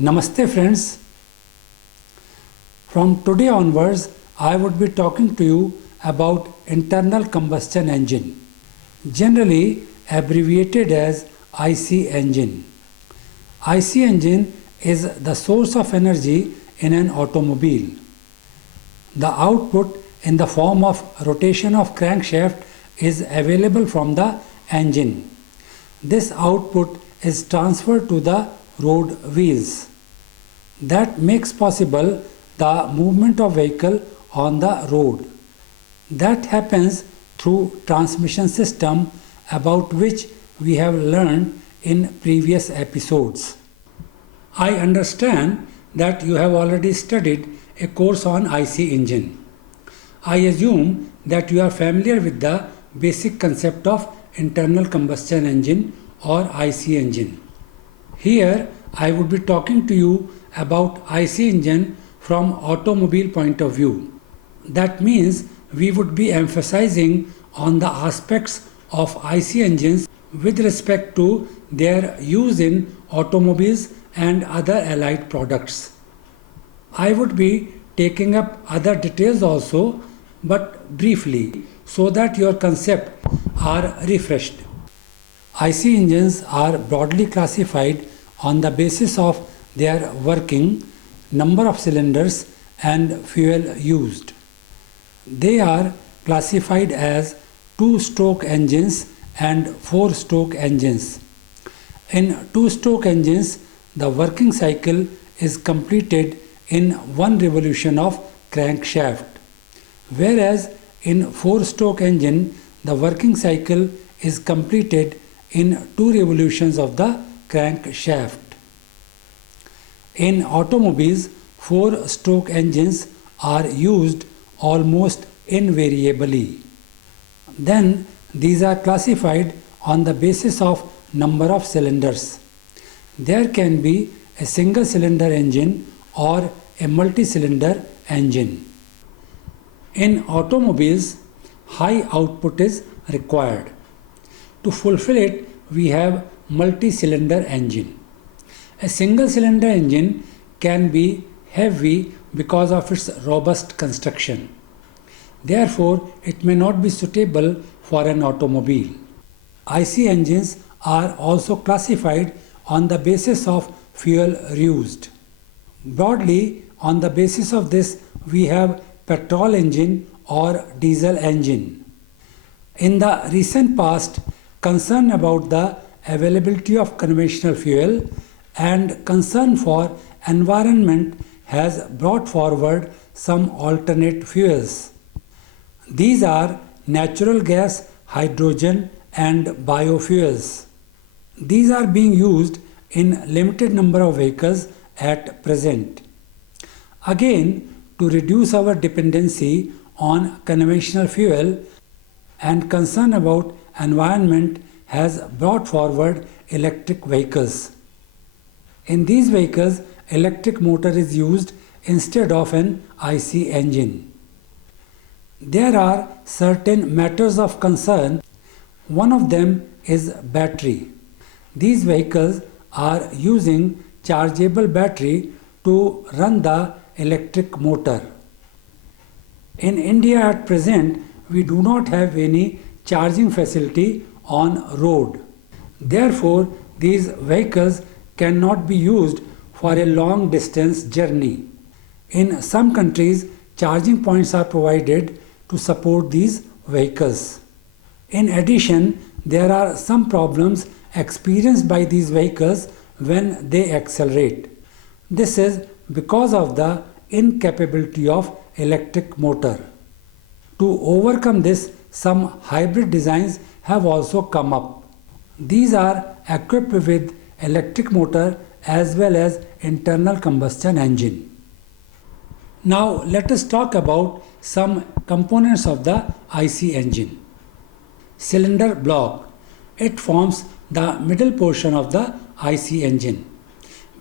Namaste friends. From today onwards, I would be talking to you about internal combustion engine, generally abbreviated as IC engine. IC engine is the source of energy in an automobile. The output in the form of rotation of crankshaft is available from the engine. This output is transferred to the road wheels. That makes possible the movement of vehicle on the road. That happens through transmission system about which we have learned in previous episodes. I understand that you have already studied a course on IC engine. I assume that you are familiar with the basic concept of internal combustion engine or IC engine. Here I would be talking to you about IC engine from automobile point of view. That means we would be emphasizing on the aspects of IC engines with respect to their use in automobiles and other allied products. I would be taking up other details also, but briefly, so that your concepts are refreshed. IC engines are broadly classified on the basis of their working, number of cylinders and fuel used. They are classified as 2-stroke engines and 4-stroke engines. In 2-stroke engines, the working cycle is completed in 1 revolution of crankshaft, whereas in 4-stroke engine, the working cycle is completed in 2 revolutions of the crankshaft. In automobiles, 4-stroke engines are used almost invariably. Then these are classified on the basis of number of cylinders. There can be a single cylinder engine or a multi-cylinder engine. In automobiles, high output is required. To fulfill it, we have multi-cylinder engine. A single cylinder engine can be heavy because of its robust construction. Therefore, it may not be suitable for an automobile. IC engines are also classified on the basis of fuel used. Broadly, on the basis of this, we have petrol engine or diesel engine. In the recent past, concern about the availability of conventional fuel and concern for environment has brought forward some alternate fuels. These are natural gas, hydrogen and biofuels. These are being used in limited number of vehicles at present. Again, to reduce our dependency on conventional fuel and concern about environment has brought forward electric vehicles. In these vehicles, electric motor is used instead of an IC engine. There are certain matters of concern. One of them is battery. These vehicles are using chargeable battery to run the electric motor. In India at present, we do not have any charging facility on road. Therefore, these vehicles cannot be used for a long distance journey. In some countries, charging points are provided to support these vehicles. In addition, there are some problems experienced by these vehicles when they accelerate. This is because of the incapability of electric motor. To overcome this, some hybrid designs have also come up. These are equipped with electric motor as well as internal combustion engine. Now let us talk about some components of the IC engine. Cylinder block. It forms the middle portion of the IC engine.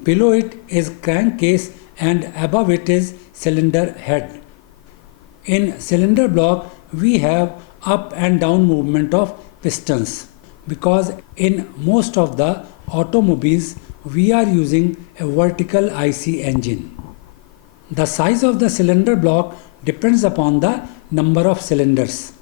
Below it is crankcase and above it is cylinder head. In cylinder block, we have up and down movement of pistons because in most of the automobiles we are using a vertical IC engine. The size of the cylinder block depends upon the number of cylinders.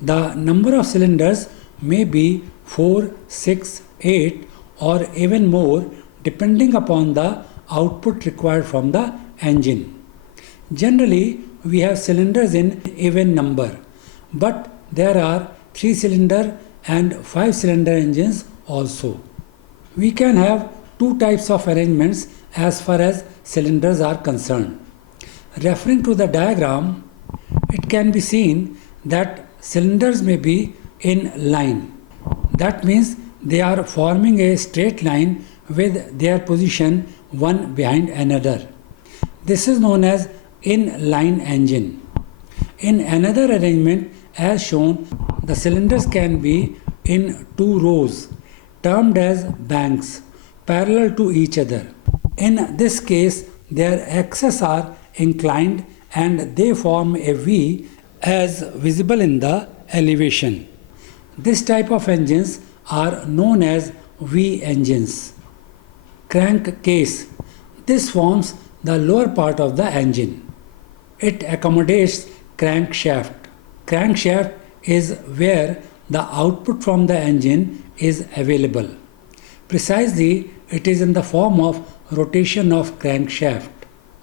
The number of cylinders may be 4, 6, 8 or even more depending upon the output required from the engine. Generally, we have cylinders in even number, but there are 3-cylinder and 5-cylinder engines also. We can have two types of arrangements as far as cylinders are concerned. Referring to the diagram, it can be seen that cylinders may be in line. That means they are forming a straight line with their position one behind another. This is known as in-line engine. In another arrangement as shown, the cylinders can be in two rows, termed as banks, parallel to each other. In this case, their axes are inclined and they form a V as visible in the elevation. This type of engines are known as V engines. Crankcase. This forms the lower part of the engine. It accommodates crankshaft. Crankshaft is where the output from the engine is available. Precisely, it is in the form of rotation of crankshaft.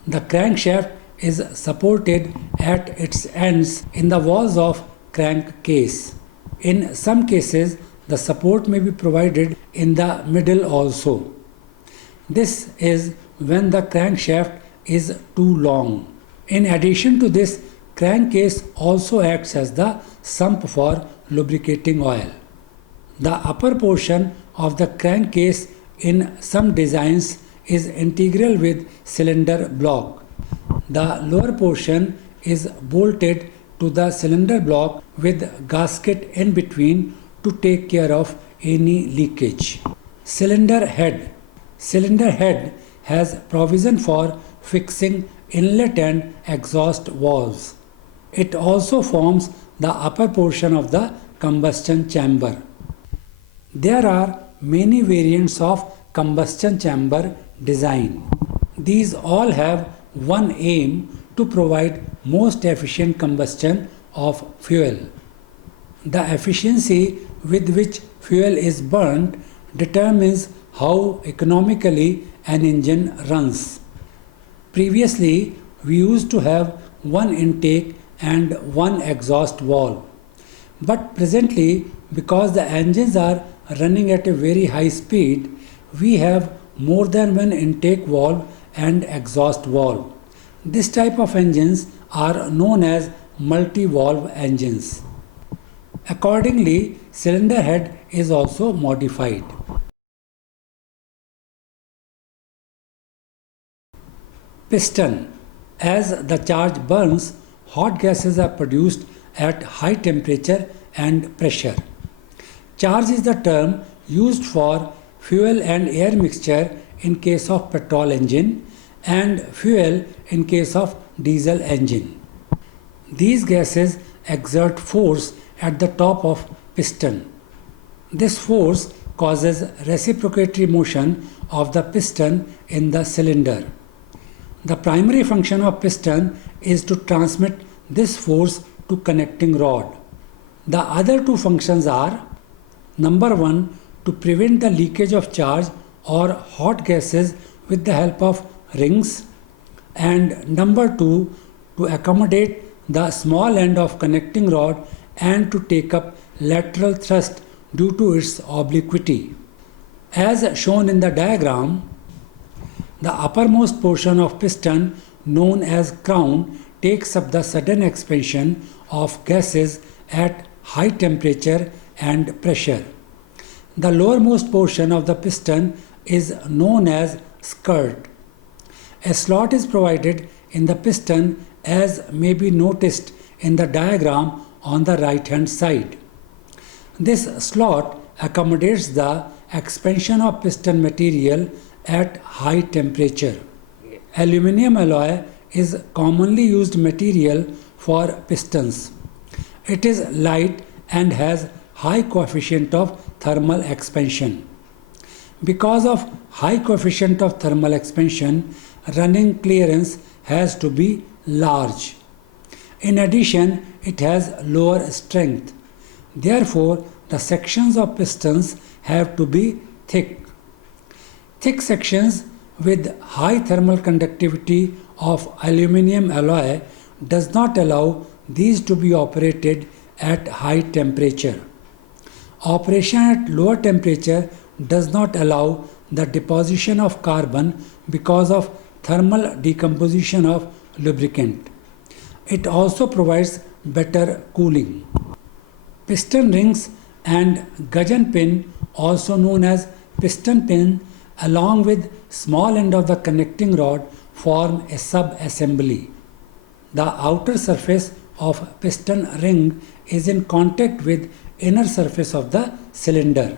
The crankshaft is supported at its ends in the walls of crankcase. In some cases, the support may be provided in the middle also. This is when the crankshaft is too long. In addition to this, crankcase also acts as the sump for lubricating oil. The upper portion of the crankcase in some designs is integral with cylinder block. The lower portion is bolted to the cylinder block with gasket in between to take care of any leakage. Cylinder head. Cylinder head has provision for fixing inlet and exhaust valves. It also forms the upper portion of the combustion chamber. There are many variants of combustion chamber design. These all have one aim to provide most efficient combustion of fuel. The efficiency with which fuel is burnt determines how economically an engine runs. Previously, we used to have one intake and one exhaust valve. But presently, because the engines are running at a very high speed, we have more than one intake valve and exhaust valve. This type of engines are known as multi-valve engines. Accordingly, cylinder head is also modified. Piston. As the charge burns, hot gases are produced at high temperature and pressure. Charge is the term used for fuel and air mixture in case of petrol engine and fuel in case of diesel engine. These gases exert force at the top of piston. This force causes reciprocatory motion of the piston in the cylinder. The primary function of piston is to transmit this force to connecting rod. The other two functions are: number 1, to prevent the leakage of charge or hot gases with the help of rings, and number 2, to accommodate the small end of connecting rod and to take up lateral thrust due to its obliquity. As shown in the diagram, the uppermost portion of piston, known as crown, takes up the sudden expansion of gases at high temperature and pressure. The lowermost portion of the piston is known as skirt. A slot is provided in the piston as may be noticed in the diagram on the right hand side. This slot accommodates the expansion of piston material at high temperature. Aluminium alloy is commonly used material for pistons. It is light and has high coefficient of thermal expansion. Because of high coefficient of thermal expansion, running clearance has to be large. In addition, it has lower strength. Therefore, the sections of pistons have to be thick. Thick sections with high thermal conductivity of aluminum alloy does not allow these to be operated at high temperature. Operation at lower temperature does not allow the deposition of carbon because of thermal decomposition of lubricant. It also provides better cooling. Piston rings and gudgeon pin, also known as piston pin, along with small end of the connecting rod form a sub-assembly. The outer surface of piston ring is in contact with inner surface of the cylinder.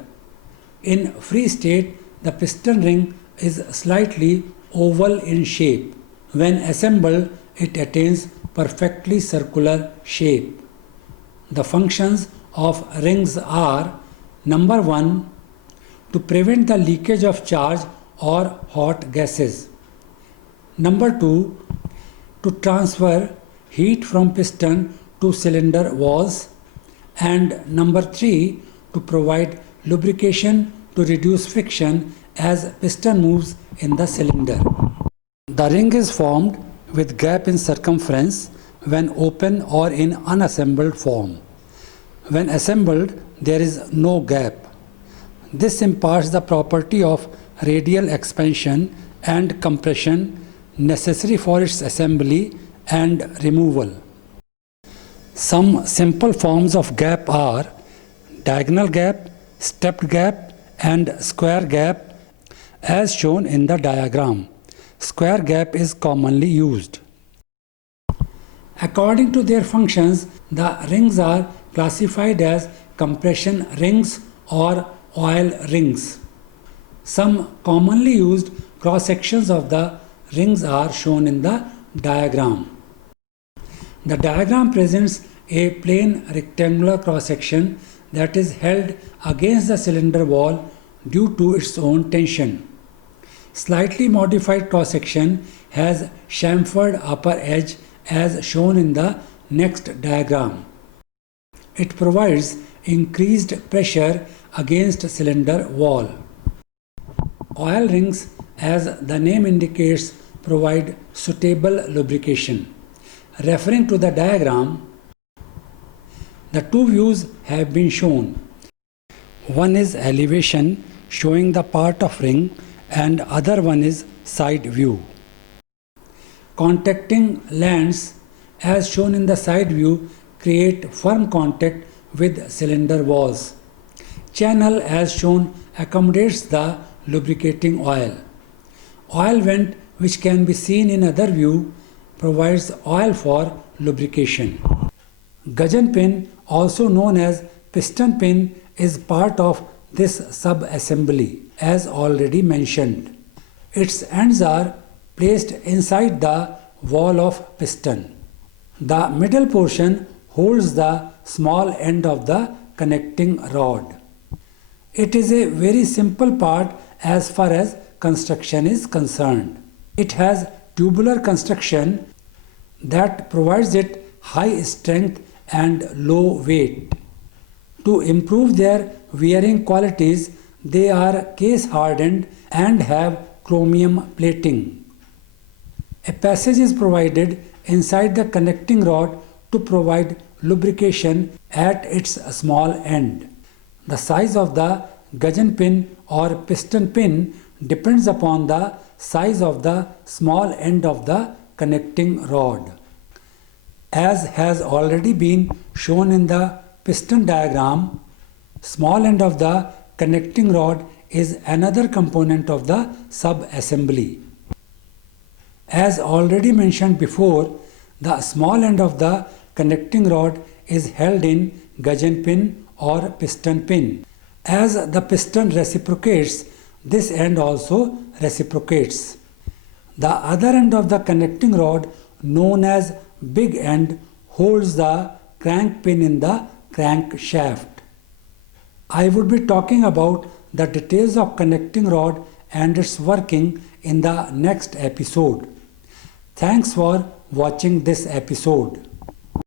In free state, the piston ring is slightly oval in shape. When assembled, it attains perfectly circular shape. The functions of rings are: number 1, to prevent the leakage of charge or hot gases. Number 2, to transfer heat from piston to cylinder walls. And number 3, to provide lubrication to reduce friction as piston moves in the cylinder. The ring is formed with gap in circumference when open or in unassembled form. When assembled, there is no gap. This imparts the property of radial expansion and compression necessary for its assembly and removal. Some simple forms of gap are diagonal gap, stepped gap, and square gap as shown in the diagram. Square gap is commonly used. According to their functions, the rings are classified as compression rings or oil rings. Some commonly used cross sections of the rings are shown in the diagram. The diagram presents a plain rectangular cross section that is held against the cylinder wall due to its own tension. Slightly modified cross section has chamfered upper edge as shown in the next diagram. It provides increased pressure against cylinder wall. Oil rings, as the name indicates, provide suitable lubrication. Referring to the diagram, the two views have been shown. One is elevation showing the part of ring and other one is side view. Contacting lands as shown in the side view create firm contact with cylinder walls. Channel as shown accommodates the lubricating oil. Oil vent, which can be seen in other view, provides oil for lubrication. Gudgeon pin, also known as piston pin, is part of this sub-assembly as already mentioned. Its ends are placed inside the wall of piston. The middle portion holds the small end of the connecting rod. It is a very simple part as far as construction is concerned. It has tubular construction that provides it high strength and low weight. To improve their wearing qualities, they are case hardened and have chromium plating. A passage is provided inside the connecting rod to provide lubrication at its small end. The size of the gudgeon pin or piston pin depends upon the size of the small end of the connecting rod. As has already been shown in the piston diagram, small end of the connecting rod is another component of the sub-assembly. As already mentioned before, the small end of the connecting rod is held in gudgeon pin or piston pin. As the piston reciprocates, this end also reciprocates. The other end of the connecting rod, known as big end, holds the crank pin in the crankshaft. I would be talking about the details of connecting rod and its working in the next episode. Thanks for watching this episode.